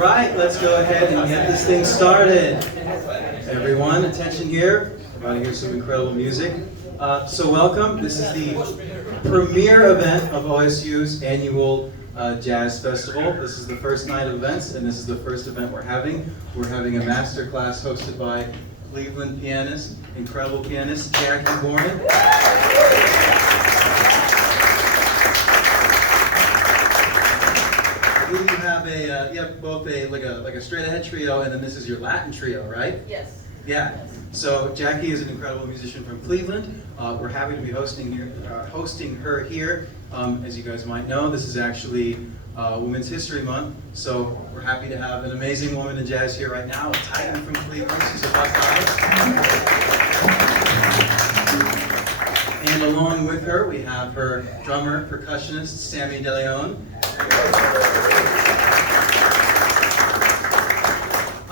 right, let's go ahead and get this thing started. Everyone, attention here. We're about to hear some incredible music. So welcome. This is the premier event of OSU's annual Jazz Festival. This is the first night of events, and this is the first event we're having. We're having a masterclass hosted by Cleveland pianist, incredible pianist, Jackie Gordon. You have both a straight ahead trio, and then this is your Latin trio, right? Yes. Yeah. So Jackie is an incredible musician from Cleveland. We're happy to be hosting her here. As you guys might know, this is actually Women's History Month, so we're happy to have an amazing woman in jazz here right now, a titan from Cleveland. She's a And along with her, we have her drummer, percussionist, Sammy DeLeon.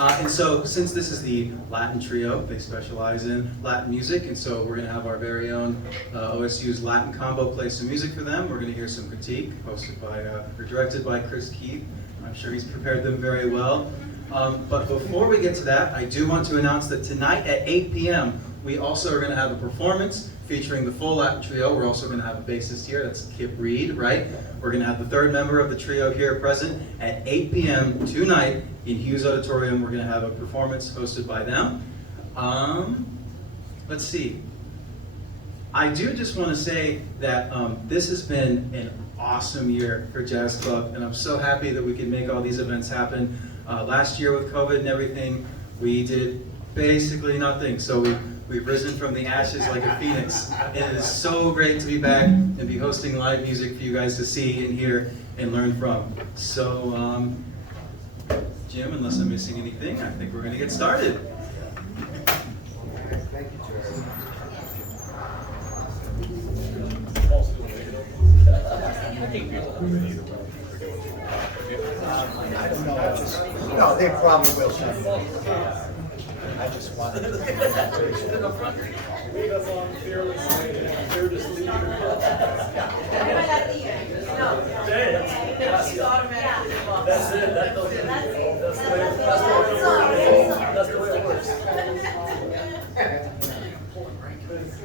And so, since this is the Latin trio, they specialize in Latin music, and so we're going to have our very own OSU's Latin combo play some music for them. We're going to hear some critique, hosted by, or directed by Chris Keith. I'm sure he's prepared them very well. But before we get to that, I do want to announce that tonight at 8 p.m., we also are going to have a performance featuring the full Latin trio. We're also going to have a bassist here, that's Kip Reed, right? We're going to have the third member of the trio here present at 8 p.m. tonight in Hughes Auditorium. We're going to have a performance hosted by them. Let's see. I do just want to say that this has been an awesome year for Jazz Club, and I'm so happy that we can make all these events happen. Last year with COVID and everything, we did basically nothing. So we've risen from the ashes like a phoenix. And it is so great to be back and be hosting live music for you guys to see and hear and learn from. So, Jim, unless I'm missing anything, I think we're going to get started. Thank you, Jerry. I don't know. No, they probably will shut it down. I just wanted to lead us on fearlessly. They're just leaving. That's it. That's the way it works.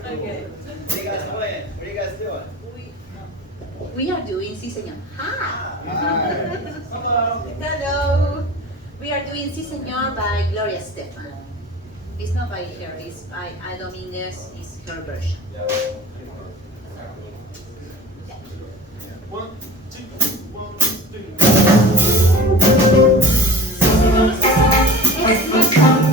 Okay. What are you guys playing? What are you guys doing? We are doing Si Señor. Hi. Hello. Hello. We are doing Si Señor by Gloria Estefan. It's not by her, it's by Al Dominguez, it's her version. One, two, 3. Inspiración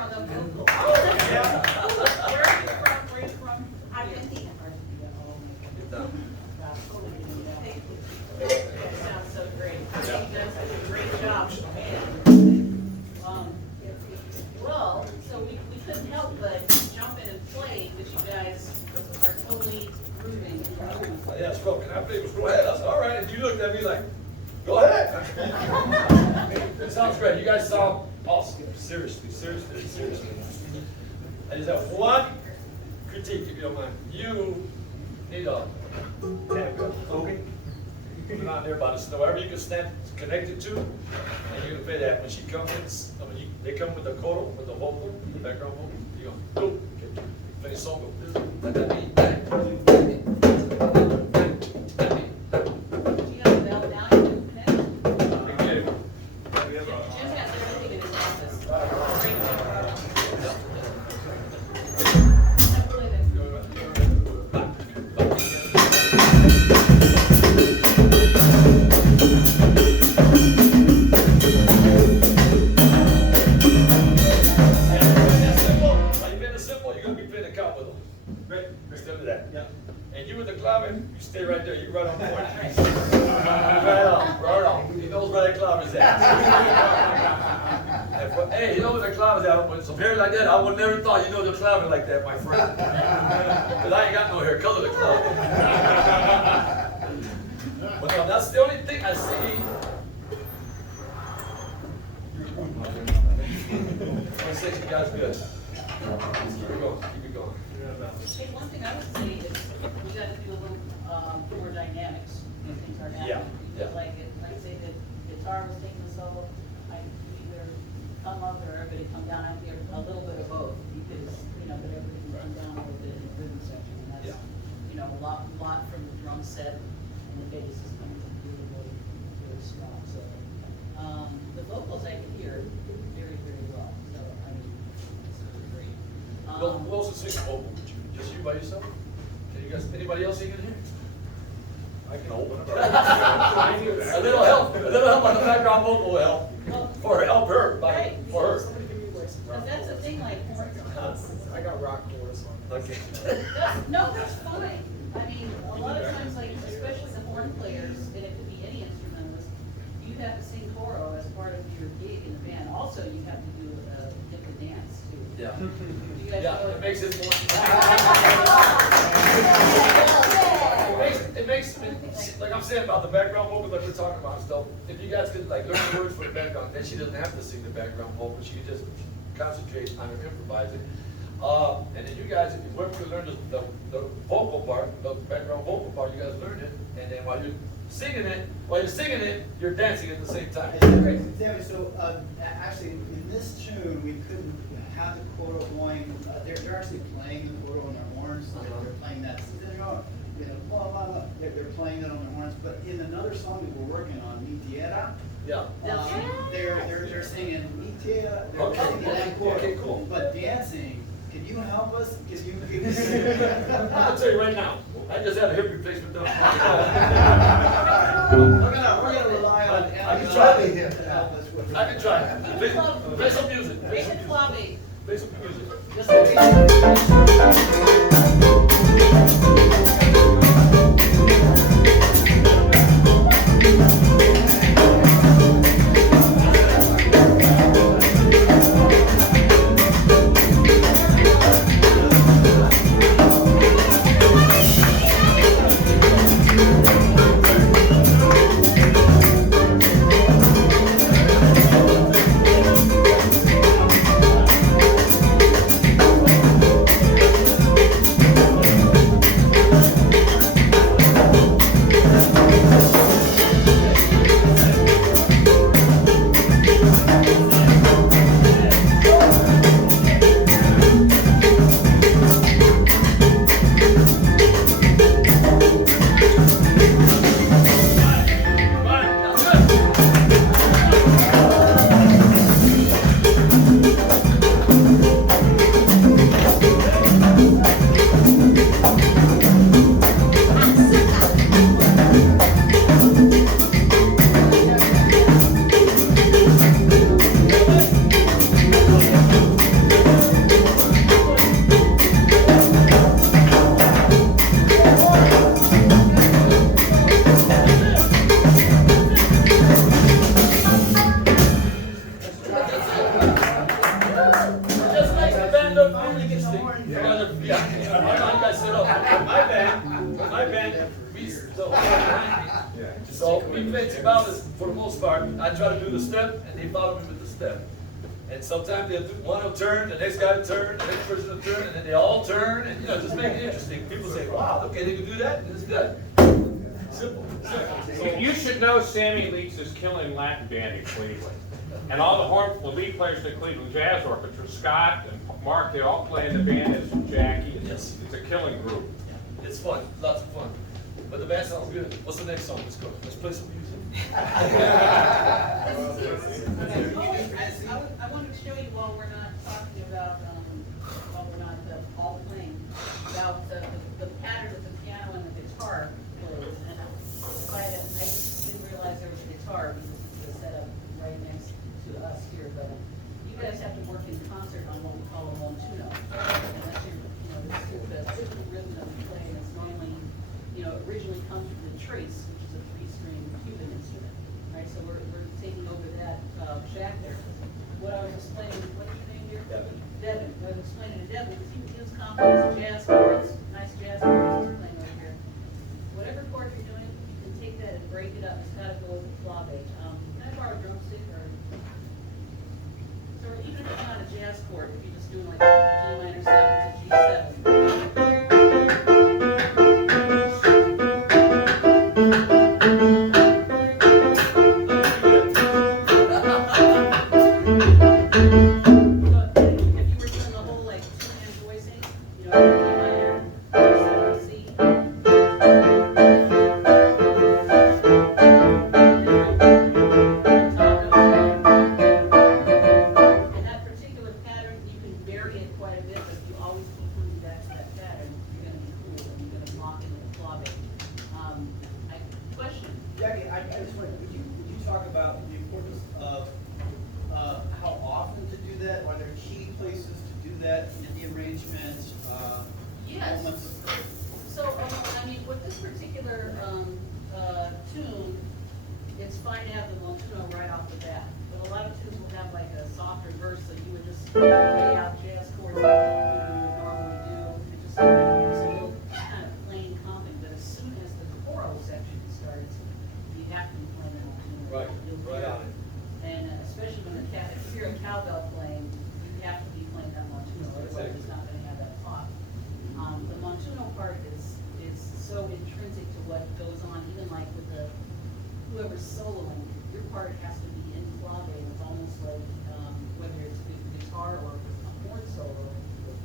on the vocal. Where are you from? Argentina. That sounds so great. I think that's a great job. Well, so we couldn't help but jump in and play, but you guys are totally grooving. Yeah, spoken. I played with go ahead. I said, all right. And you looked at me like, go ahead. It sounds great. You guys sound awesome. Seriously. I just have one critique, if you don't mind. You need a handgun. Okay. Put it on there by the snow. Wherever you can snap, connect it to, and you're gonna play that. When she comes in, they come with the coro, with the vocal, the background vocal. You go, go. Okay. Play a song. Go. Do you have a bell down? You do pen? Okay. Jim has everything in his office. And you with the clave, you stay right there. You right on point. Right on. He knows where that clave is at. Hey, you know where the clave is at? With some hair like that, I would never thought you know the clave like that, my friend. Because I ain't got no hair. Color the clave. But no, that's the only thing I see. I say you guys good. Keep it going. Keep it going. Hey, one thing I would say is we got to do a little more dynamics when things are happening. Yeah. Like say the guitar was taking the solo, I either come up or everybody come down. I hear a little bit of both because but everybody can come down a little bit in the rhythm section, and that's a lot from the drum set, and the bass is coming really, really strong. So the vocals I can hear very, very well. So I mean, it's great. Who else is singing vocal with you? Just you by yourself? Can you guys, anybody else singing here? I can open it. A little help on the background vocal will help. Or help her, Right. for her. Because that's the thing, like, I got rock chorus on. Okay. no, that's fine. I mean, a lot of times, like, especially the horn players, and it could be any instrumentalist, you have to sing choro as part of your gig in the band. Also, you have to do a different dance, too. Yeah. You guys Yeah, know it makes it more. It makes, like I'm saying about the background vocals, like we're talking about stuff. If you guys could like learn the words for the background, then she doesn't have to sing the background vocal. She can just concentrate on her improvising. And then you guys, if you work to learn the vocal part, the background vocal part, you guys learn it. And then while you're singing it, you're dancing at the same time. Sammy, so actually, in this tune, we couldn't have the choro going. They're actually playing the choro on their horns. So they're playing that. Blah, blah, blah. They're playing that on their horns. But in another song that we're working on, Mi Tierra, Yeah. they're singing Mi Tierra. They're Okay. singing that choro. Okay, cool. But dancing, can you help us? Because you. I'll tell you right now, I just had a hip replacement done. We're gonna rely on. I can try to help us with. I can try. Play some music. Raise it floppy. Play some music. end up really interesting. Yeah, I don't know how you guys set up. My band, we so we play two balance for the most part. I try to do the step, and they follow me with the step. And sometimes they'll do, one will turn, the next guy will turn, the next person will turn, and then they all turn, and just make it interesting. People say, wow, okay, they can do that, and it's good. Simple. You should know Sammy Leaks is killing Latin band in Cleveland. And all the lead players in the Cleveland Jazz Orchestra, Scott and Mark, they all play in the band as Jackie. Yes. It's a killing group. It's fun, lots of fun. But the band sounds good. What's the next song? Let's go. Let's play some music. I wanted to show you while we're not talking about, while we're not all playing, about the pattern that the piano and the guitar plays. And I just didn't realize there was a guitar because it's set up right next to us here. But you guys have to work in concert on what we call a montuno. And that's your, the typical rhythm that we play. And it's normally, originally comes from the trace, which is a 3-string Cuban instrument. Right, so we're taking over that shack there. What I was explaining, what's your name here? Devin. I was explaining to Devin, because he was complex jazz chords, nice jazz chords he's playing over here. Whatever chord you're doing, you can take that and break it up. It's got to go with the clave. Can I borrow a drumstick? Or even if it's not a jazz chord, if you're just doing like a G minor 7 to G7. Jackie, I just wondered, would you talk about the importance of how often to do that? Are there key places to do that in the arrangement? Yes. Moments? So, with this particular tune, it's fine to have the montuno right off the bat. But a lot of tunes will have like a softer verse, so you would just lay out jazz chords like you would normally do. It's a little kind of plain comping, but as soon as the choral section starts, you have to be playing the montuno. Right, You'll right hear on it. And especially when if you hear a cowbell playing, you have to be playing that montuno, otherwise it's not going to have that pop. The montuno part is so intrinsic to what goes on, even like with whoever's soloing, your part has to be in clave. It's almost like whether it's guitar or a horn solo,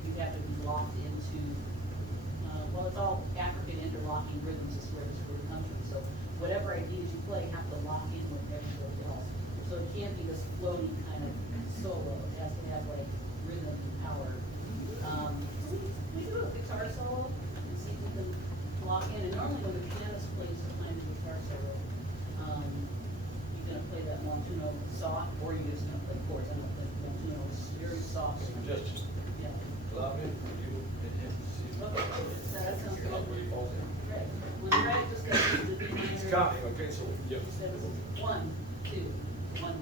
you have to be locked into. It's all African interlocking rhythms is where this word comes from. So whatever ideas you play have to lock in with everybody else. So it can't be this floating kind of solo. It has to have like rhythm and power. We do a guitar solo and see if we can lock in. And normally when the pianist plays behind the guitar solo, you're going to play that montuno soft, or you're just going to play chords. I'm going to play montuno very soft. Suggestions. Yeah. Clave, you and him. Okay, that sounds good. Where he falls in. Right. When you're ready, just go to the B minor. It's counting, okay, so, yeah. Instead of 1, 2, 1,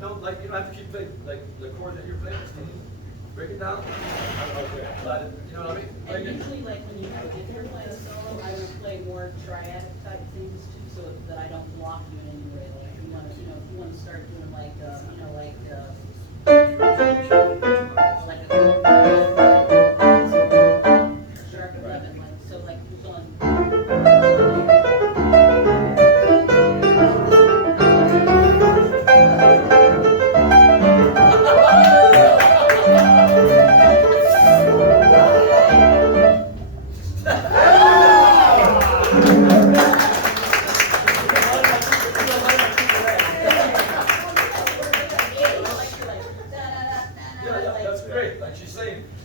No, like, you don't have to keep playing, like, the chord that you're playing, just break it down. Okay. You know what I mean? And usually, like, if you're playing a solo, I would play more triadic type things too, so that I don't block you in any way. Like, if you want to start doing like a sharp 11, like, so like who's on.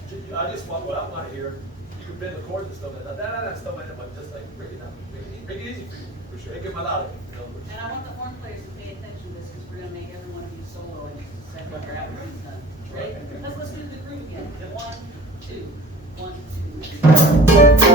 I just want, what I want to hear, you can bend the chords and stuff like that, stuff like that, but just like break it down, make it easy for you. For sure. Make it melodic, you know. And I want the horn players to pay attention to this, because we're gonna make every one of you solo in just a second, or after he's done. Ready? Let's listen to the groove again. 1, 2, 1, 2.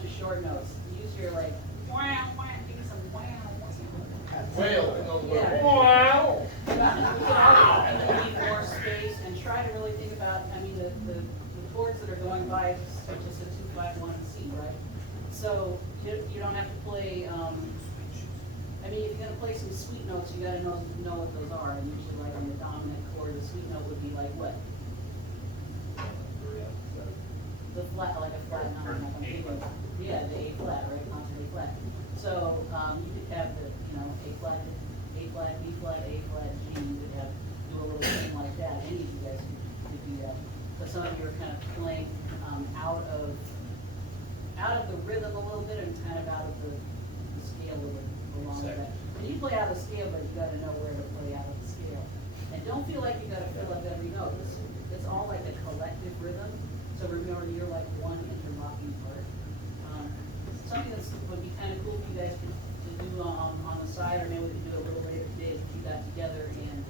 bunch of short notes. Use your like, wow, wow, give me some wow. Whale, you know, Yeah. wow. You need more space and try to really think about, I mean, the chords that are going by, such as a 2, 5, 1, and C, right? So you don't have to play, I mean, if you're gonna play some sweet notes, you gotta know what those are. And usually like on the dominant chord, the sweet note would be like what? The flat, like a flat 9, like I'm thinking, yeah, the A flat, right, concert A flat. So, you could have the, you know, A flat, B flat, A flat, G, you could have, do a little thing like that, any of you guys could do that. But some of you are kind of playing, out of the rhythm a little bit and kind of out of the scale of it along with that. And you play out of the scale, but you gotta know where to play out of the scale. And don't feel like you gotta fill up every note, it's all like a collective rhythm. So remember, you're like one interlocking part. Something that would be kind of cool if you guys could to do on the side, or maybe we could do a little later today if you got together and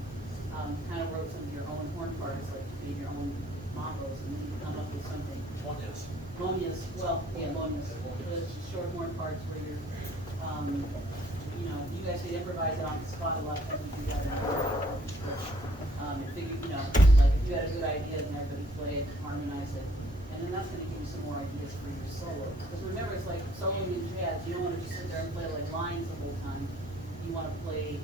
kind of wrote some of your own horn parts, like made your own mambos, and then you come up with something. Monias. Monias, well, yeah, monias. So it's short horn parts where you're, you know, you guys could improvise it on the spot a lot better than you do that in figure, you know, like if you had a good idea, then everybody play it, harmonize it. And then that's gonna give you some more ideas for your solo. Because remember, it's like soloing in jazz, you don't wanna just sit there and play like lines the whole time. You wanna play,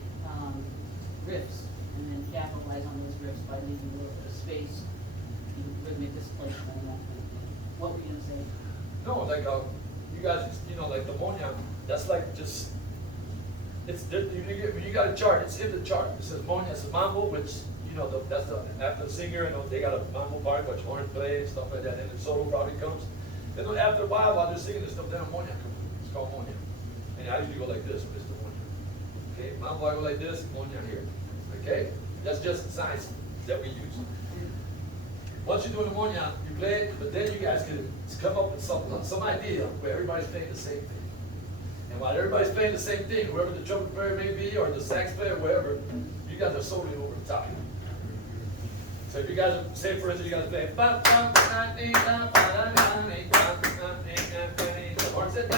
riffs, and then capitalize on those riffs by leaving a little bit of space, rhythmic displacement, and that kind of thing. What were you gonna say? No, like, you guys, you know, like the Monia, that's like just, it's, you got a chart, it's in the chart. It says Monia, it's a mambo, which, you know, that's the, after the singer, you know, they got a mambo part, which horn plays, stuff like that, and the solo probably comes. Then after a while they're singing this stuff, then a Monia comes. It's called Monia. And I usually go like this, Mr. Monia. Okay, mambo I go like this, Monia here. Okay? That's just the signs that we use. Once you do the Monia, you play it, but then you guys can come up with some idea where everybody's playing the same thing. And while everybody's playing the same thing, whoever the trumpet player may be, or the sax player, wherever, you guys are soloing over the top. So if you guys, say for instance, you guys play, the horn said,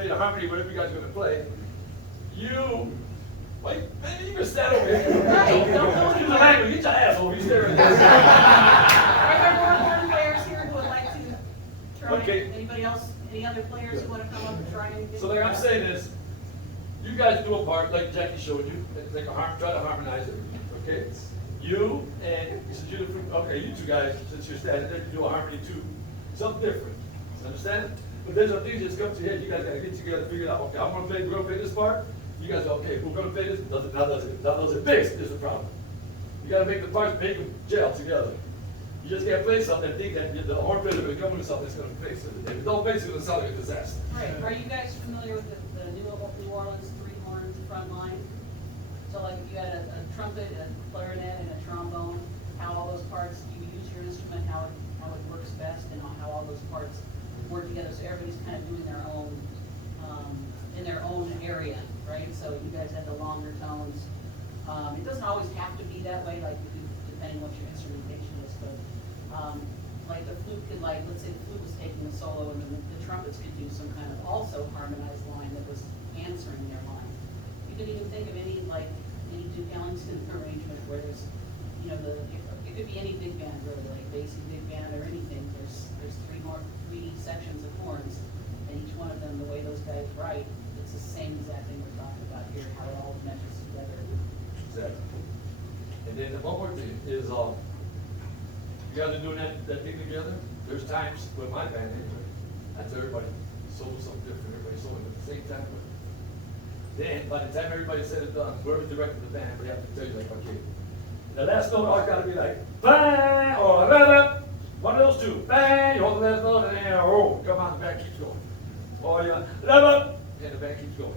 play the harmony, whatever you guys are gonna play. You, wait, man, you can stand over here. Right, don't Use the language, get your ass over, you staring Are at there more horn players here who would like to try? Okay. Anybody else, any other players who wanna come up and try anything? So like I'm saying is, you guys do a part, like Jackie showed you, like try to harmonize it, okay? You and, since you're the, okay, you two guys, since you're standing there, you do a harmony too, something different, understand? But there's some things that come to your head, you guys gotta get together, figure it out, okay, we're gonna play this part, you guys go, okay, we're gonna play this, now does it fix, is the problem. You gotta make the parts, make them gel together. You just can't play something and think that the horn player will come with something that's gonna fix it. If it don't fix it, it'll sound like a disaster. Right, are you guys familiar with the New Orleans three horns front line? So like if you had a trumpet, a clarinet, and a trombone, how all those parts, you use your instrument, how it works best, and how all those parts work together, so everybody's kind of doing their own, in their own area, right? So you guys have the longer tones. It doesn't always have to be that way, like depending what your instrumentation is, but like the flute could, like, let's say the flute was taking a solo, and then the trumpets could do some kind of also harmonized line that was answering their line. You could even think of any Duke Ellington arrangement where there's, you know, it could be any big band really, like basic big band or anything. There's three sections of horns, and each one of them, the way those guys write, it's the same exact thing we're talking about here, how it all meshes together. Exactly. And then one more thing is, you guys are doing that thing together. There's times with my band anyway, I tell everybody, solo something different, everybody soloing at the same time. But then, by the time everybody said it done, whoever's directing the band, we have to tell you like, okay, the last note always gotta be like, bang, or la la, one of those two, bang, you hold the last note, and then, oh, come on, the band keeps going. Or you, la la, and the band keeps going,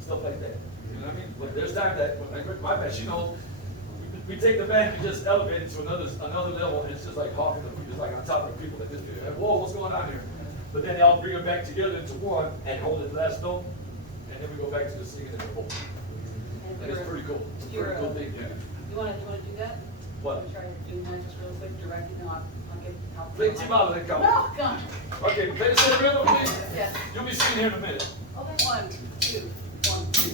stuff like that. You know what I mean? But there's times that, when I quit my band, she knows, we take the band and just elevate it to another level, and it's just like hawking the people, just like on top of people like this. Like, whoa, what's going on here? But then they all bring it back together into one and hold it the last note, and then we go back to the singing and the vocal. And it's pretty cool. It's a pretty cool thing. Yeah. You wanna do that? What? Try to do that just real quick, directly, no, I'll Play Team out of that come. No, come. Okay, play the same rhythm, please. Yes. You'll be singing here in a minute. Okay, 1, 2, 1, 2.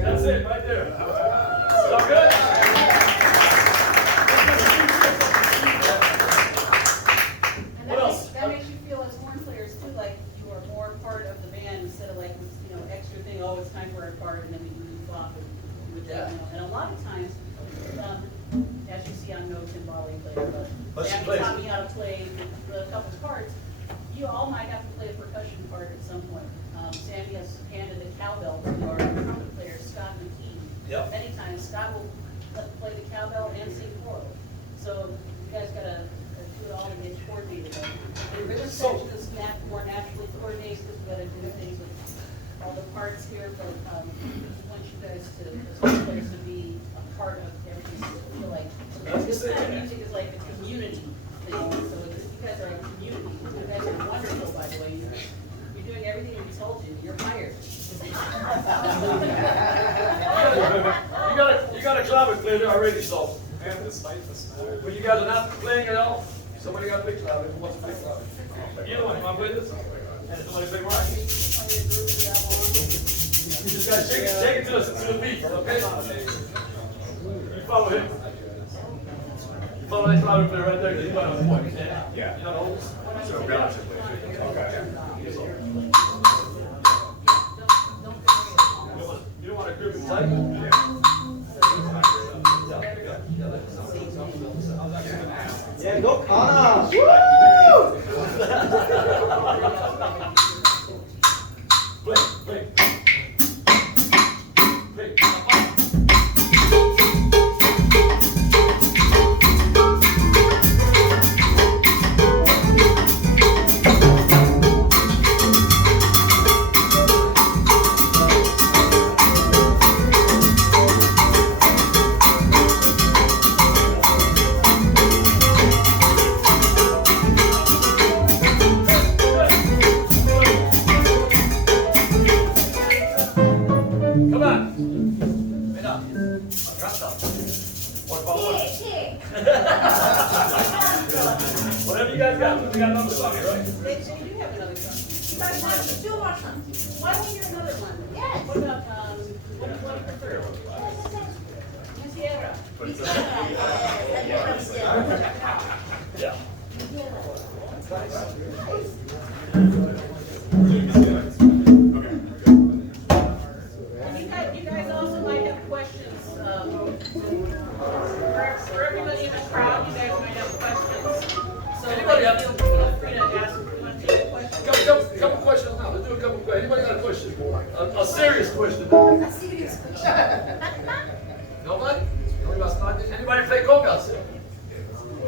That's it, right there. Sound good? And What else? that makes you feel as horn players too, like you are more part of the band instead of like this, you know, extra thing, oh, it's time for our part, and then we move off and with that, you know. And a lot of times, as you see, I'm no timbale player, But she Jackie plays taught it. me how to play the couple parts. You all might have to play a percussion part at some point. Sandy has handed the cowbell to our trumpet player, Scott McKee. Yep. Many times, Scott will play the cowbell and sing choral. So you guys gotta do it all and get coordinated. The rhythm section is more naturally coordinated because we gotta do things with all the parts here, but we want you guys to, as whole players, to be a part of everything. So feel like, this kind of music is like a community thing. So you guys are a community. You guys are wonderful, by the way. You're doing everything we told you. You're hired. You got a clavinet player already, so. When you guys are not playing at all, somebody got a big clavinet. Who wants a big clavinet? Either one, you want to play this? And somebody play rock? Play a group of that one. You just gotta shake it to the beat, okay? You follow him. You follow that cloud up there right there, you got a point. Yeah. You know the holes? So relatively. Okay. You don't want to grip it tight? Yeah, go Kana! Play. Come on. Mira, canta. Por favor. Whatever you guys got, we got another song, right? They do have another song. Two more songs. Why don't you hear another one? Yes. What about, what do you prefer? Sierra. Yeah. You guys also might have questions, for everybody in the crowd, you guys might have questions. So Anybody have- feel free to ask, you want to take a question? Couple questions now. Let's do a couple questions. Anybody got a question? A serious question. A serious question. Nobody? Nobody must not. Anybody play congas?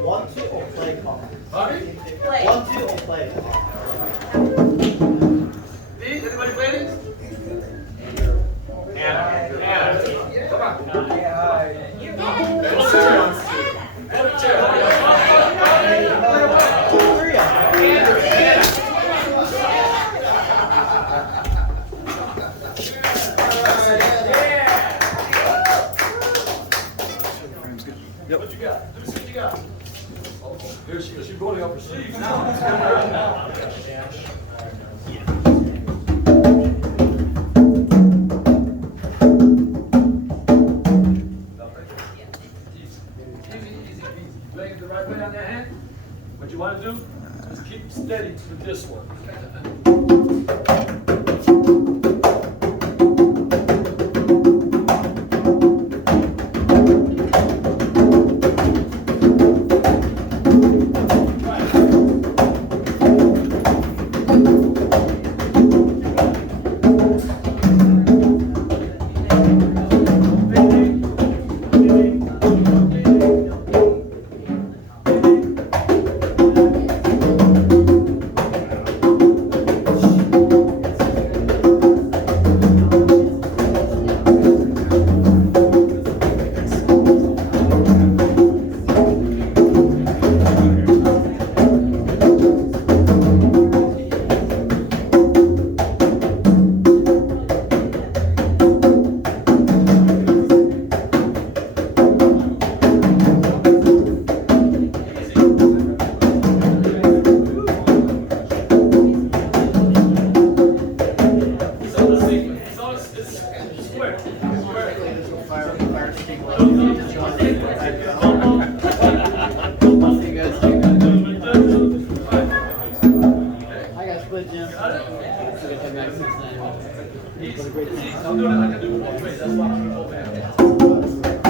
1, 2, or play Kana? Bobby? Play. 1, 2, or play. D? Anybody play any? Anna. Come on. You're Go to chair. Go to chair. What you got? Let me see what you got. Oh, here she is. She's rolling up her sleeves now. Easy. Laying it the right way on that hand. What you want to do is keep steady with this one. I'm doing it like I do with both ways. That's why I'm both hands.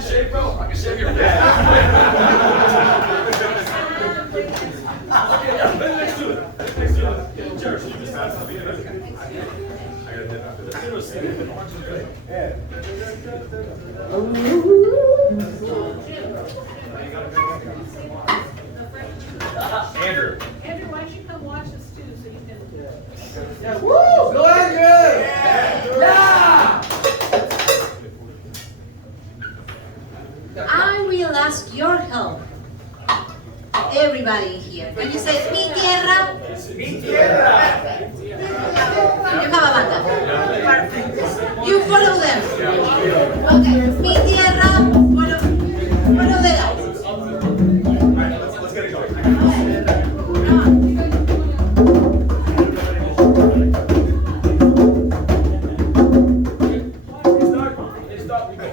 can shave, bro. I can shave your face. Okay, yeah, let's do it. Let's do it. Cheers. You just have to be in it. I gotta dip after this. Zero seven. I want you to go. Andrew. Andrew, why don't you come watch us too, so you can. Woo! Go Andrew! Yeah! I will ask your help. Everybody here. Can you say, mi tierra? Mi tierra! You have a banda. Perfect. You follow them. Okay. Mi tierra, follow the lights. Let's get it going. Stop, we go.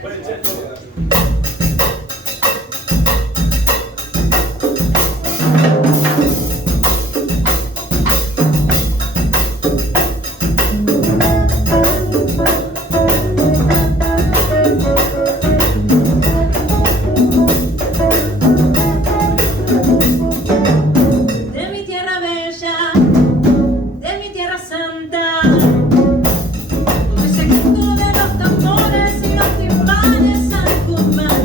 But it's it. De mi tierra bella, de mi tierra santa, donde se canto de los tambores y los timpanes al comar.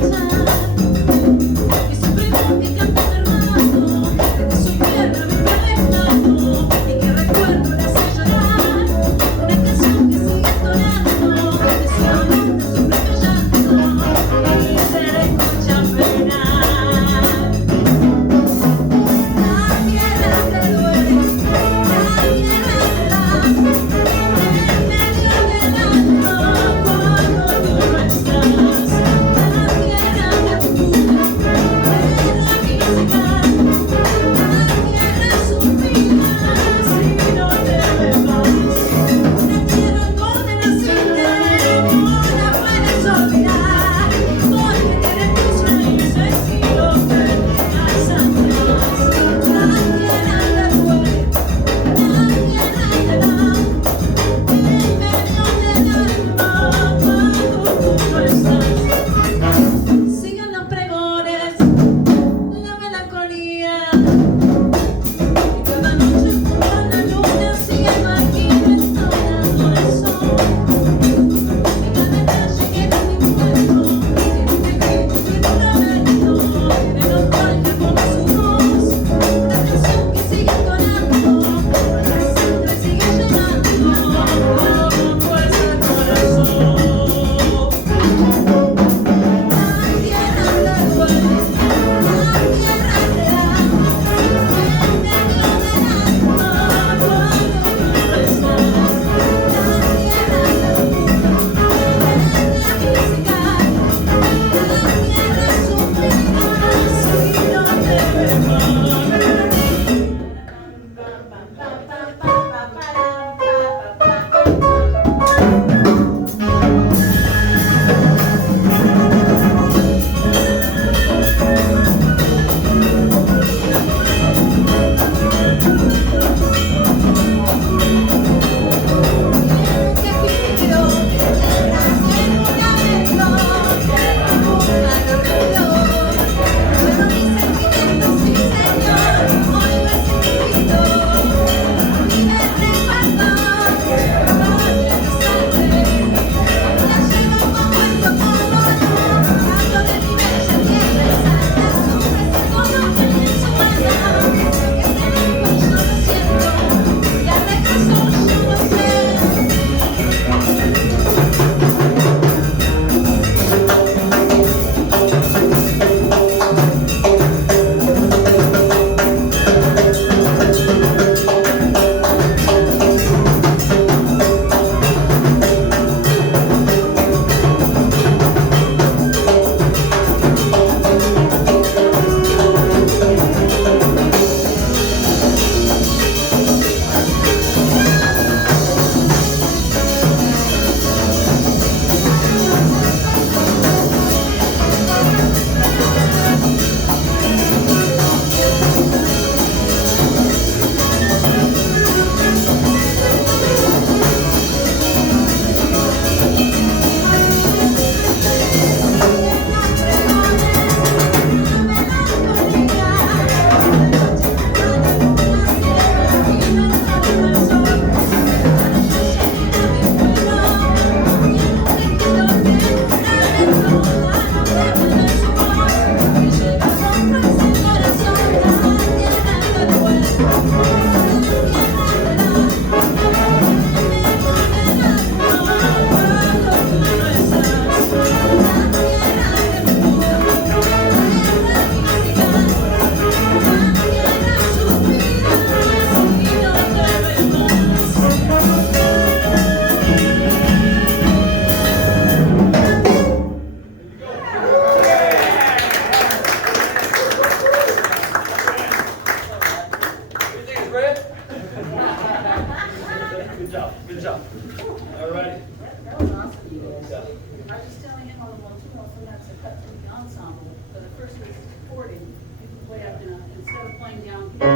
cut through the ensemble, but the first piece is recording, you can play up in a, instead of playing down here,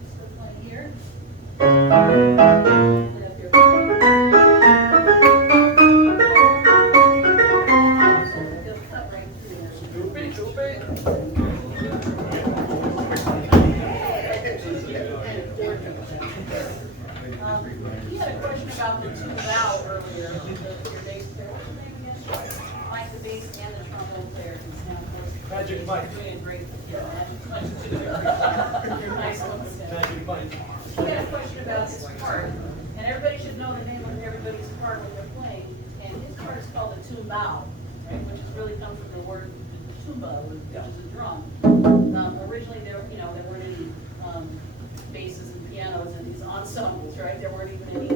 instead of playing here, play up here. So they'll cut right through there. You had a question about the two bow earlier, your bass player, what's your name again? Mike, the bass and the trombone player can stand for. Magic Mike. Doing a great, yeah, Magic Mike. You're nice looking. Magic Mike. He had a question about his part, and everybody should know the name of everybody's part when they're playing, and his part is called a tumbao, right, which is really comes from the word tumba, which is a drum. Originally, there weren't any basses and pianos and these ensembles, right? There weren't even any,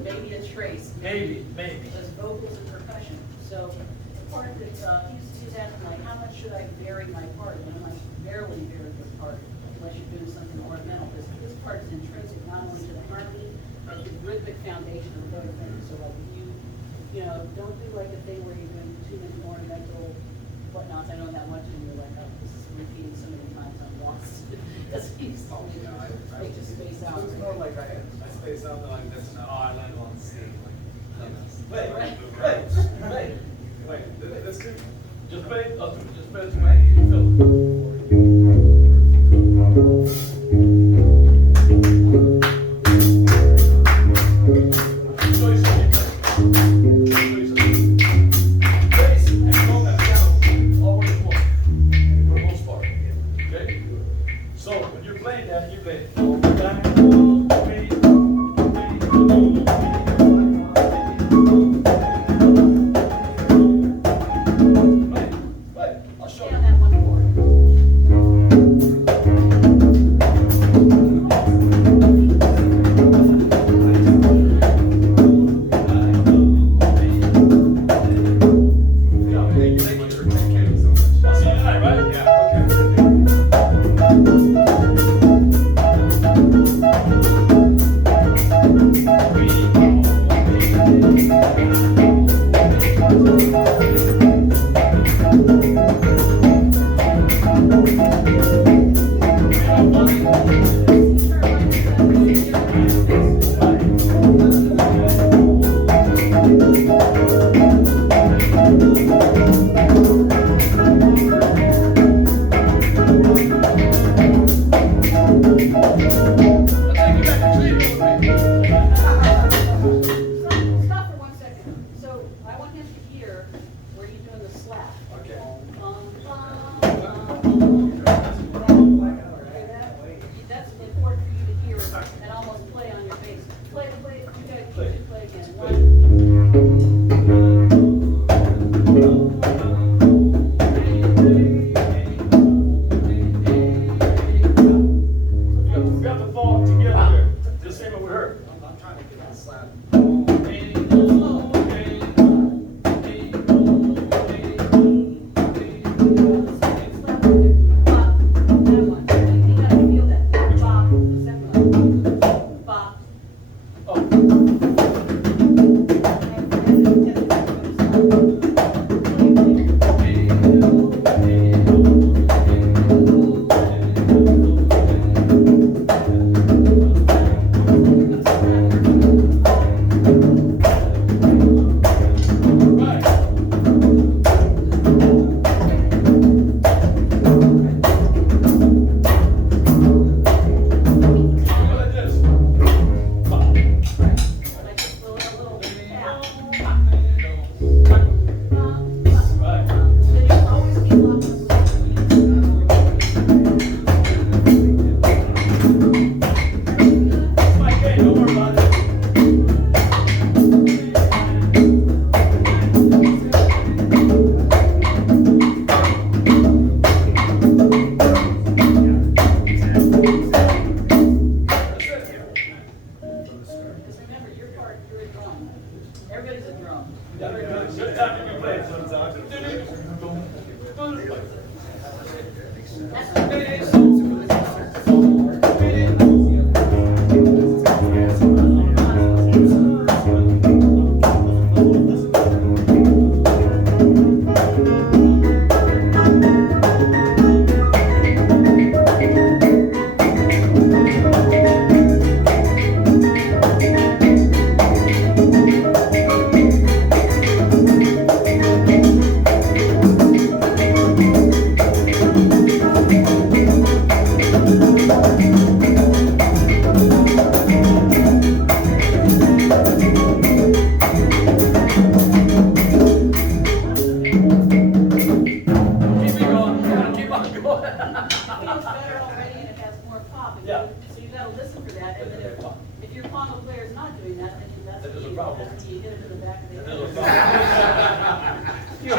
maybe a trace. Maybe. There's vocals and percussion. So the part that he's asking, like, how much should I vary my part? And I'm like, barely vary your part unless you're doing something ornamental. This part is intrinsic not only to the harmony, but the rhythmic foundation of the other things. So like you know, don't do like a thing where you're doing too many ornamental whatnots. I know that much, and you're like, oh, this is repeating so many times, I'm lost. That's he's I just space out. It's more like I space out, like this, I land on stage, like, Wait, that's good. Just play it to my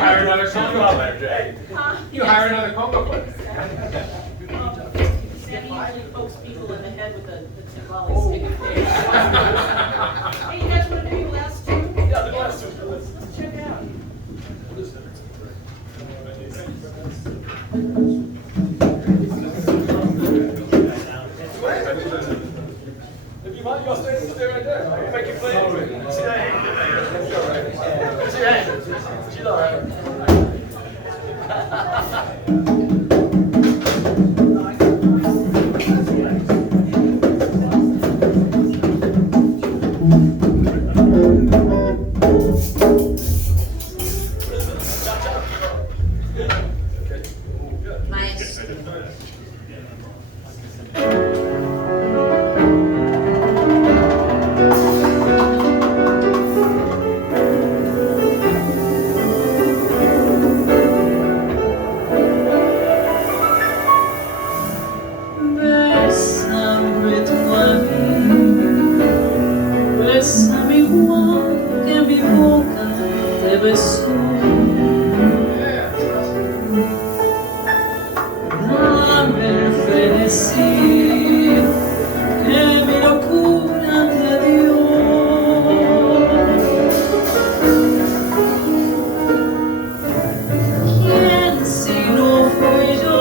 hire another conga player, Jay. You hire another conga player. Sammy usually pokes people in the head with the timbali stick. Hey, you guys want to do your last two? Yeah, the last two. Let's check it out. If you want, you'll stay right there. I'll make you play anyway. See that hand? She's all right. See that hand? She's all right. Maestro. Bésame tú a mí, bésame igual que mi boca te besó. Dame el frenesí que mi locura te dio. ¿Quién si no fui yo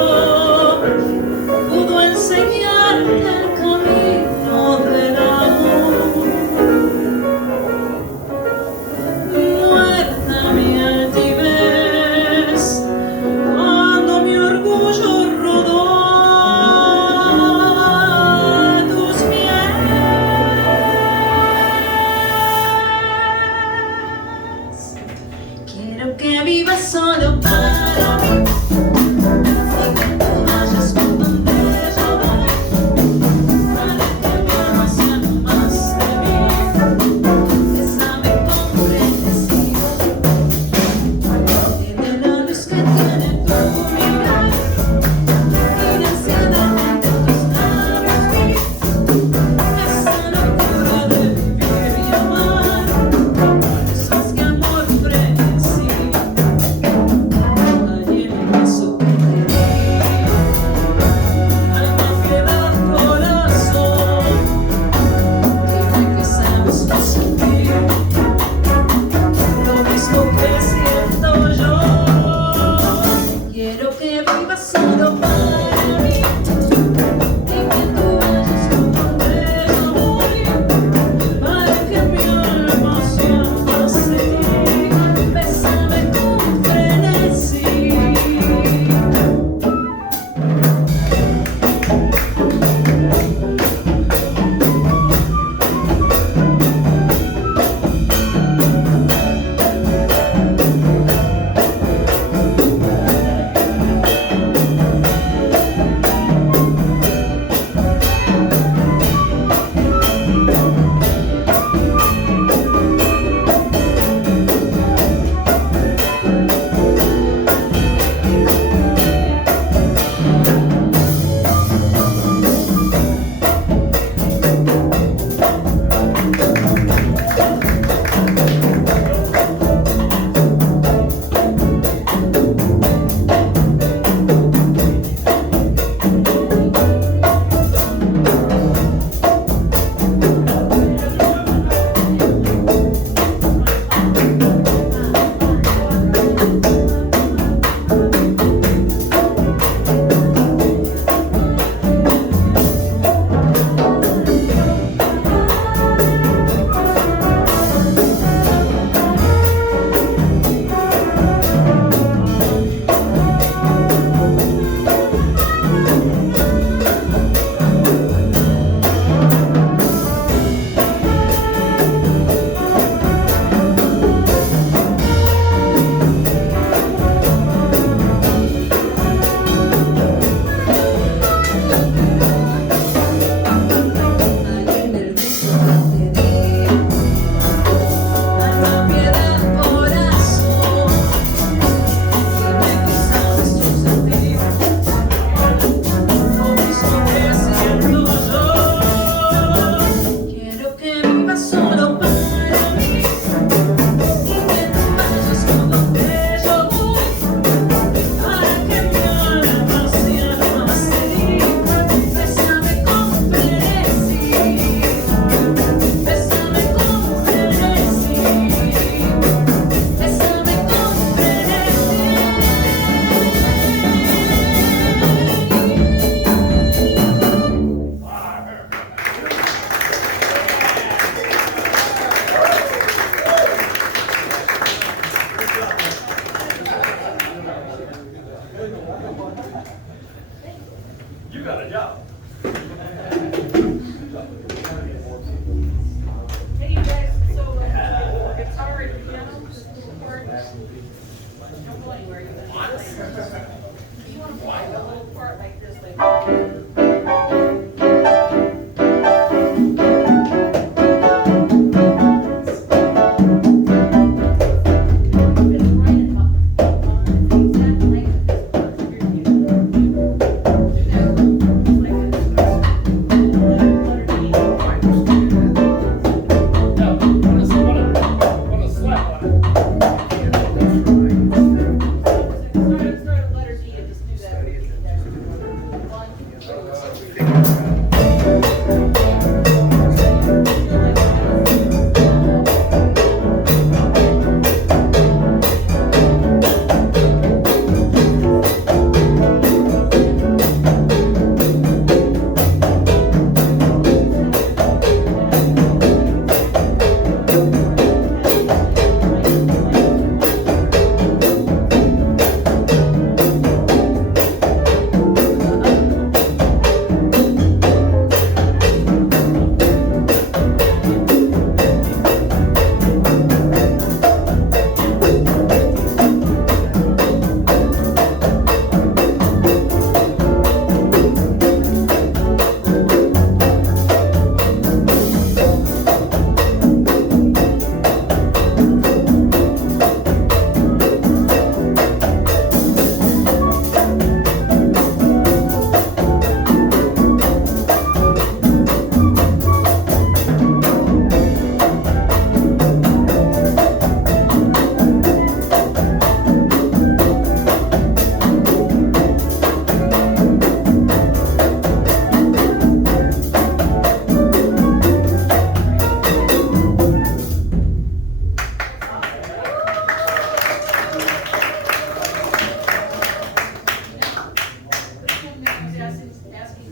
pudo enseñarte el camino del amor? Muerta mi altivez cuando mi orgullo rodó a tus pies. Quiero que vivas solo para mí. Y que tú vayas por donde yo voy, para que mi alma sea más de mí. Bésame con frenesí, tiene la luz que tiene tu mirar, y la ansiedad de tus labios, esa locura de vivir y amar, eso es que amor frenesí. Allí en going where you're gonna play. You want to play a little part like this, like.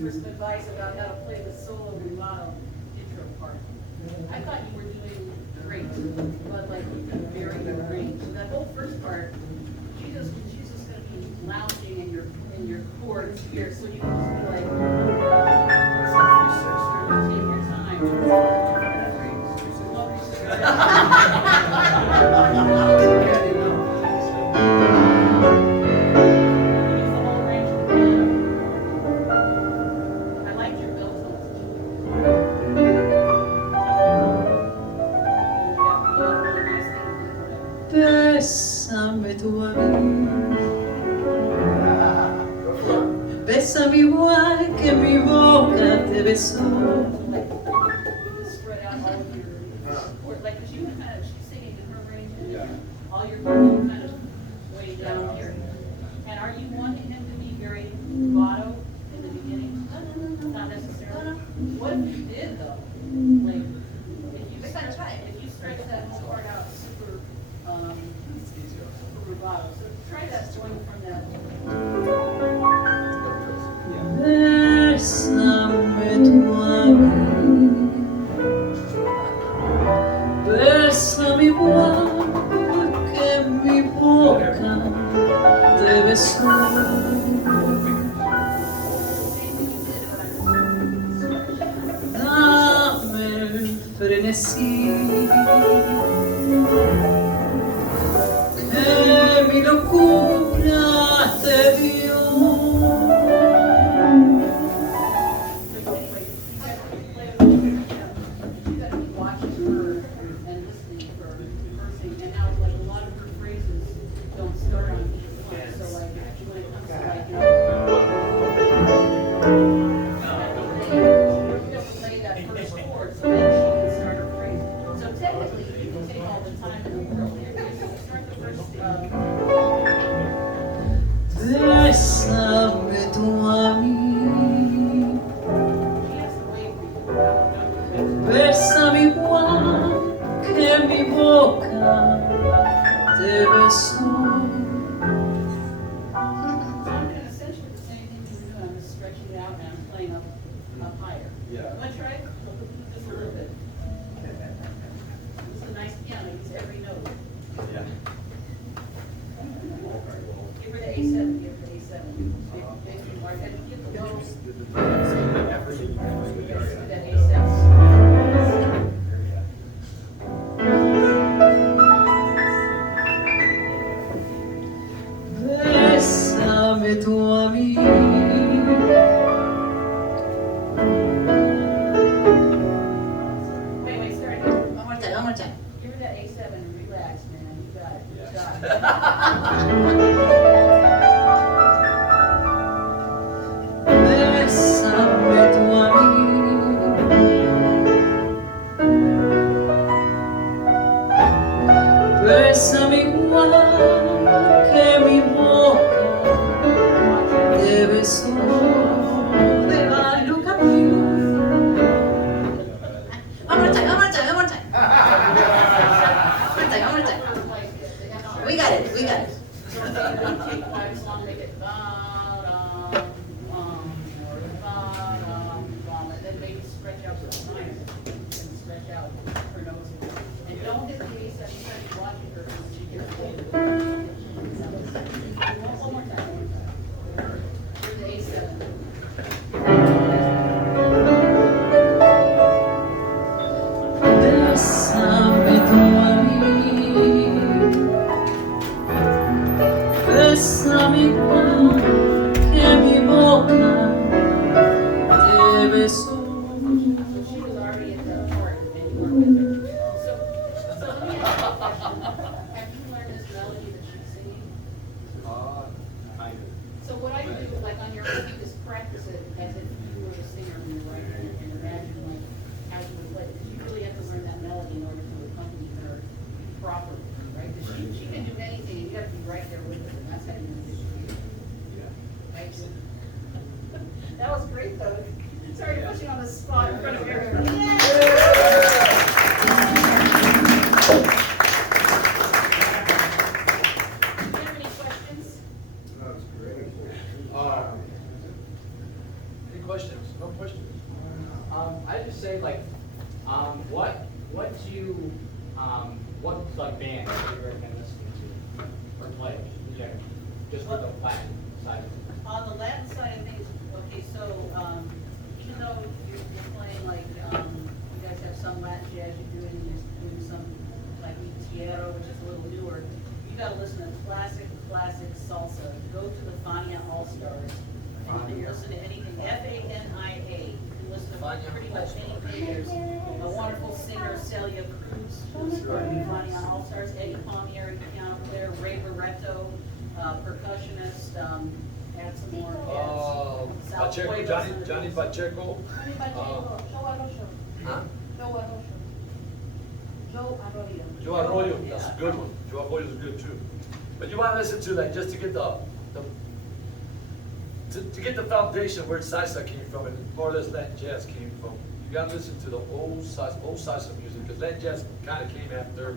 For some advice about how to play the solo rubato intro part. I thought you were doing great, but like you can vary your range. So that whole first part, she's just gonna be lounging in your chords here, so you can just be like, take your time. Bésame tú a mí, bésame igual que mi boca te besó. Spread out all of your chords, like, cause you kind of, she's singing in her range, and then all your chords kind of way down here. And are you wanting him to be very rubato in the beginning? Not necessarily. What if you did though? Like, if you stretch that whole part out super rubato. So try that going from that. Bésame tú a mí, bésame igual que mi boca te besó. Dame el frenesí que mi locura te dio. Bésame tú a mí, bésame igual que mi boca te besó. So I'm doing essentially the same thing you were doing. I'm just stretching it out and I'm playing up higher. Yeah. Want to try it? Just a little bit. This is a nice piano. Use every note. Yeah. Give her the A7. Give her the A7. And give the low. That A7. sabe tú a mí. Wait, start again. One more time, one more time. Give her that A7 and relax, man. You got it. Good job. Bésame tú a mí. Bésame igual que mi boca te besó de varios caminos. One more time, one more time, one more time. One more time, one more time. We got it, we got it. So they take 5 songs, make it ba-dum, or ba-dum, and then maybe stretch out the time and stretch out her nose. And don't hit the A7 anytime you watch her when she gets old. One more time. Here's the A7. Bésame tú a mí. Bésame igual que mi boca te besó. So she was already at that part and you weren't with her. So let me ask you a question. Have you learned this melody that she's singing? Kind of. So what I do, like on your own, is practice it as if you were the singer in your right hand and imagine like how you would play. Because you really have to learn that melody in order to accompany her properly, right? Because she can do anything, and you have to be right there with her, and that's how you do it. Right? That was great, though. Sorry to put you on the spot in front of everyone. Do you have any questions? Any questions? No questions? I just say like, what like band do you recommend listening to or players in general, just for the Latin side? On the Latin side of things, okay, so, even though you're playing like, you guys have some Latin jazz you're doing, and you're doing some like Tierra, which is a little newer, you gotta listen to classic salsa. Go to the Fania All-Stars, and you can listen to anything, Fania. You can listen to pretty much anything. There's a wonderful singer, Celia Cruz, who's part of the Fania All-Stars, Eddie Palmieri, piano player, Ray Barreto, percussionist, add some more. Sal Pacheco, Cuevas Johnny and the Pacheco. Johnny Pacheco, Joe Arroyo. Huh? Joe Arroyo. Joe Arroyo. Joe Arroyo, Yeah. that's a good one. Joe Arroyo is good too. But you want to listen to like just to get to get the foundation where salsa came from and more or less Latin jazz came from. You got to listen to the old salsa music because Latin jazz kind of came after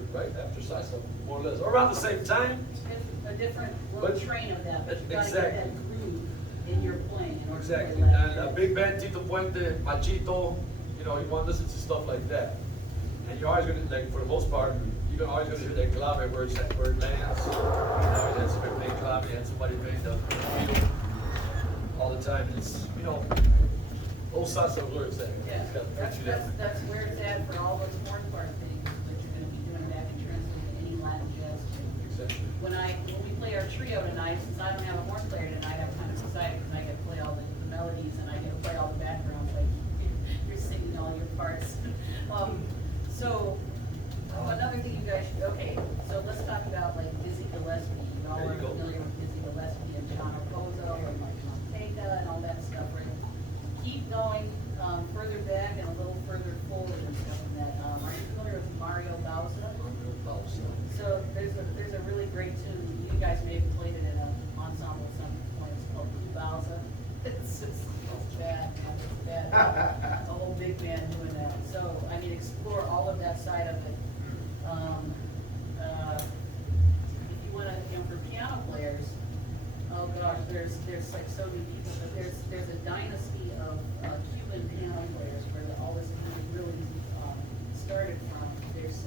salsa more or less, or around the same time. It's a different little But- train of that, but you gotta Exactly. get that groove in your playing in order to play Exactly. Latin And jazz. big band, Tito Puente, Machito, you know, you want to listen to stuff like that. And you're always going to, like, for the most part, you're always going to hear that clave where it lands. You know, that's somebody playing clave and somebody playing the fiddle all the time. It's, you know, old salsa words that. Yeah, It's got that's where it's at for all those horn part things that you're gonna be doing back and translating any Latin jazz to. Exactly. When we play our trio tonight, since I don't have a horn player tonight, I'm kind of excited because I get to play all the melodies and I get to play all the backgrounds, like you're singing all your parts. So, another thing you guys should, okay, so let's talk about like Dizzy Gillespie. You all There are you go. familiar with Dizzy Gillespie and John Opozo and like Montega and all that stuff, right? Keep going further back and a little further forward and stuff like that. Are you familiar with Mario Bauza? So there's a really great tune. You guys may have played it in an ensemble at some point. It's called Blue Bauza. It's bad, it's bad. A whole big band doing that. So I mean, explore all of that side of it. If you want to, for piano players, oh gosh, there's like so many people, but there's a dynasty of Cuban piano players where all this music really started from. There's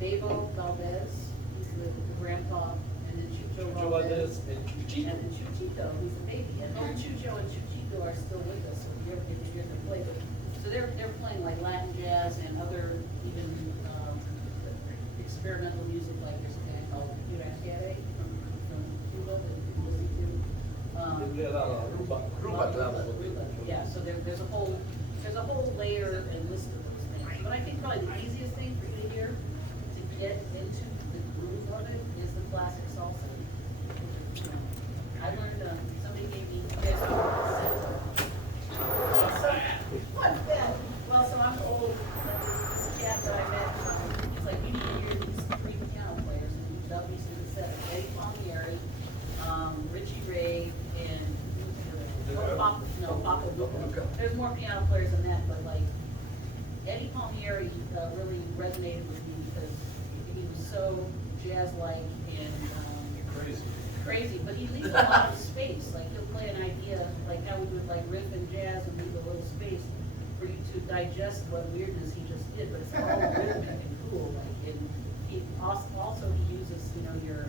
Bebo Valdez, he's the grandpa, and then Chucho Valdez, and Chuchito. and then Chuchito, who's the baby. And both Chucho and Chuchito are still with us, so if you ever get to hear them play. So they're playing like Latin jazz and other even experimental music, like there's a band called Pura Quiere from Cuba that you can listen to. play a lot of rumba clave. Yeah, so there's a whole layer and list of those things. But I think probably the easiest thing for you to hear, to get into the groove of it, is the classic salsa. I learned, somebody gave me, you guys know what Ben? Well, so I'm old, this cat that I met, it's like, you need to hear these three piano players, and he's up, he's in the set, Eddie Palmieri, Richie Ray, and, Papa Luca. There's more piano players than that, but like, Eddie Palmieri, really resonated with me because he was so jazz-like and, crazy, but he leaves a lot of space. Like he'll play an idea, like how we would like riff and jazz and leave a little space for you to digest what weirdness he just did, but it's all rhythmic and cool. Like, and he also he uses, you know, your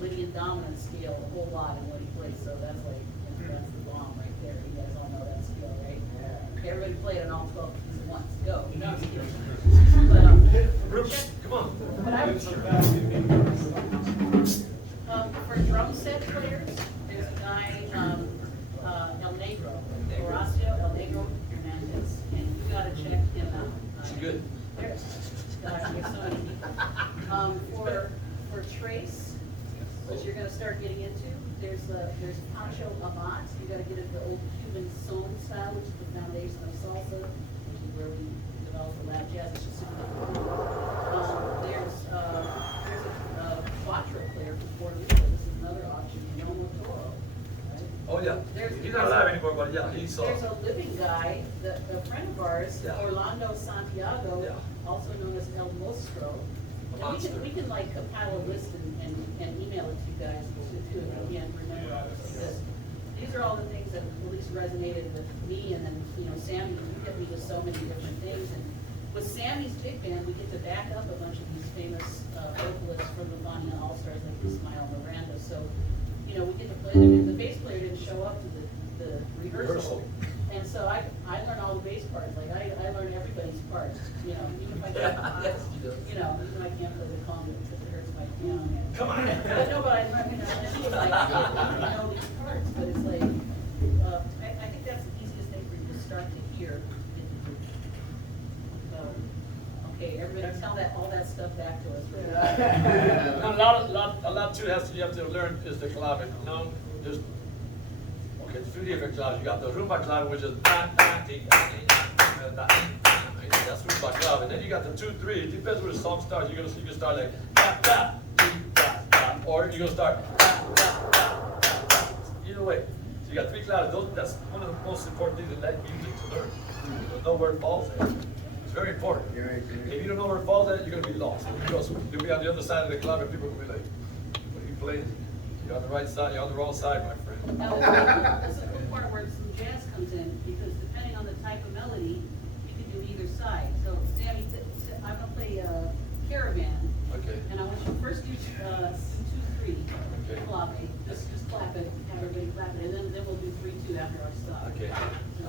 Lydian dominant scale a whole lot in what he plays. So that's like, you know, that's the bomb right there. You guys all know that scale, right? Yeah. Everybody played on all 12 keys at once. Go. But come on. But I would, for drum set players, there's a guy, El Negro, Horacio El Negro Hernandez, and you gotta check him out. It's good. There's so many people. For Trace, which you're gonna start getting into, there's Pancho Amat. You gotta get into the old Cuban son style, which is the foundation of salsa, which is where we developed the lab jazz. It's just super cool. There's a quattro player from Puerto Rico. This is another option, Yomo Toro. Right? Oh yeah. He's not alive anymore, but yeah, he's There's a living guy, a friend of ours, Yeah. Orlando Santiago, Yeah. also known as El Mostro. And we can like compile a list and email it to you guys too, if you can't remember. Because these are all the things that at least resonated with me, and then, you know, Sammy, you get me to so many different things. And with Sammy's big band, we get to back up a bunch of these famous vocalists from the Vania All-Stars like Ismael Miranda. So, you know, we get to play them, and the bass player didn't show up to the rehearsal. And so I learned all the bass parts. Like I learned everybody's parts. You know, even if I can't, you know, even if I can't play the conga because it hurts my piano. Come on. But no, but I learned, you know, and he was like, I didn't even know these parts, but it's like, I think that's the easiest thing for you to start to hear. Okay, everybody tell all that stuff back to us. A lot too you have to learn is the clave. No, there's okay, three different claves. You got the rumba clave, which is that's rumba clave, and then you got the 2-3. It depends where the song starts. You can start like or you're gonna start either way. So you got three claves. That's one of the most important things in that music to learn. You know where it falls at. It's very important. If you don't know where it falls at, you're gonna be lost. Because you'll be on the other side of the clave, and people will be like, "What are you playing? You're on the right side. You're on the wrong side, my friend." Now, this is the part where some jazz comes in, because depending on the type of melody, you can do either side. So, Sammy, I'm gonna play Caravan. Okay. And I want you to first do 2-3. Okay. Clave. Just clap it, have everybody clap it, and then we'll do 3-2 after our stop. Okay. So.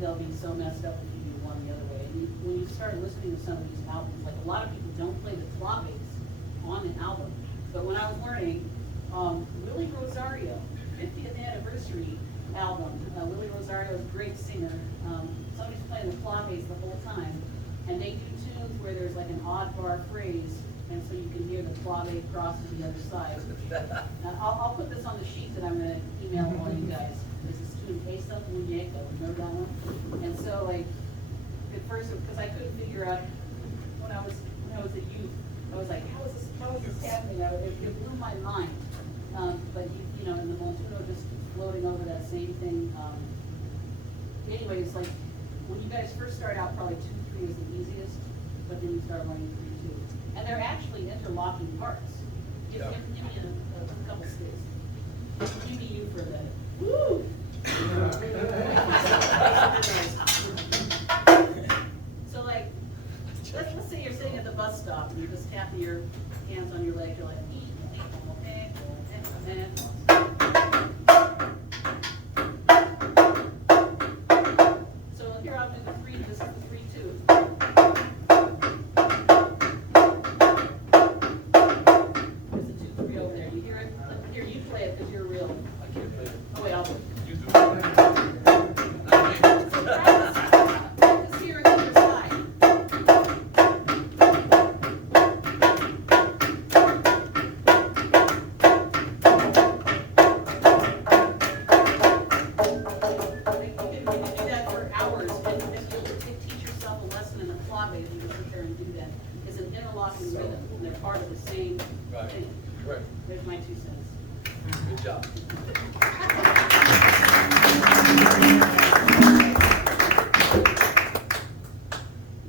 They'll be so messed up if you do one the other way. And when you start listening to some of these albums, like a lot of people don't play the claves on an album. But when I was learning, Willie Rosario, 50th anniversary album, Willie Rosario Rosario's a great singer. Somebody's playing the claves the whole time, and they do tunes where there's like an odd bar phrase, and so you can hear the clave cross to the other side. Now, I'll put this on the sheet that I'm gonna email all you guys. This is tune Esa Muñeco, remember that one? And so like, at first, because I couldn't figure out, when I was a youth, I was like, how is this happening? It blew my mind. But you know, and the Montuno just floating over that same thing. Anyway, it's like, when you guys first start out, probably 2-3 is the easiest, but then you start learning 3-2. And they're actually interlocking parts. Give me a couple sticks. Give me you for that. Woo! So like, let's say you're sitting at the bus stop and you're just tapping your hands on your leg, you're like, so here I'll do the 3, this is the 3-2. There's a 2-3 over there, you hear it? Here, you play it because you're real. I can't play it. Oh wait, I'll do it. You do. Practice here on the other side. Like, you can do that for hours, and if you teach yourself a lesson in a clave, you can sit there and do that. It's an interlocking rhythm, and they're part of the same Right. thing. Right. There's my 2 cents. Good job.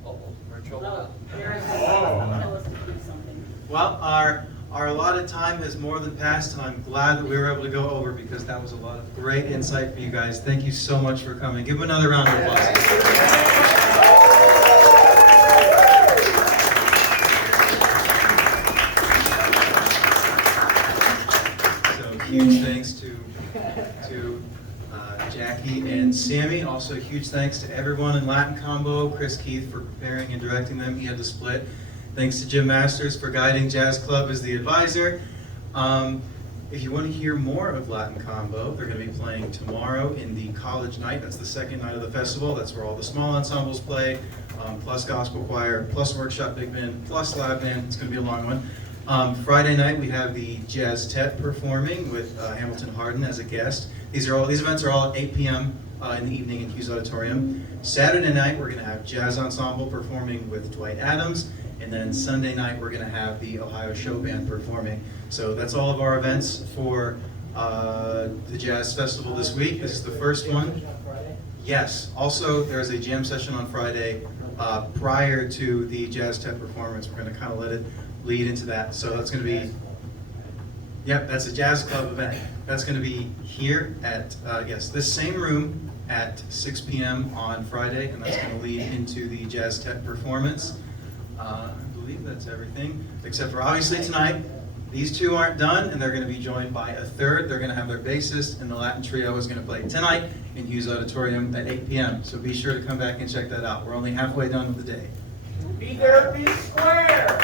Uh-oh, we're in trouble Oh, now. Eric, tell us to do something. Well, our allotted time has more than passed, and I'm glad that we were able to go over because that was a lot of great insight for you guys. Thank you so much for coming. Give them another round of applause. So huge thanks to Jackie and Sammy. Also huge thanks to everyone in Latin Combo, Chris Keith for preparing and directing them. He had the split. Thanks to Jim Masters for guiding Jazz Club as the advisor. If you want to hear more of Latin Combo, they're going to be playing tomorrow in the college night. That's the second night of the festival. That's where all the small ensembles play, plus gospel choir, plus workshop big band, plus live band. It's going to be a long one. Friday night we have the Jazz Tet performing with Hamilton Harden as a guest. These events are all at 8 p.m. In the evening in Hughes Auditorium. Saturday night we're going to have Jazz Ensemble performing with Dwight Adams, and then Sunday night we're going to have the Ohio Show Band performing. So that's all of our events for the Jazz Festival this week. This is the first one. Yes. Also, there's a jam session on Friday prior to the Jazz Tet performance. We're going to kind of let it lead into that. So that's going to be, yep, that's a Jazz Club event. That's going to be here at, yes, this same room at 6 p.m. on Friday, and that's going to lead into the Jazz Tet performance. I believe that's everything, except for obviously tonight. These two aren't done, and they're going to be joined by a third. They're going to have their bassist, and the Latin Trio is going to play tonight in Hughes Auditorium at 8 p.m. So be sure to come back and check that out. We're only halfway done with the day. Be there, be square.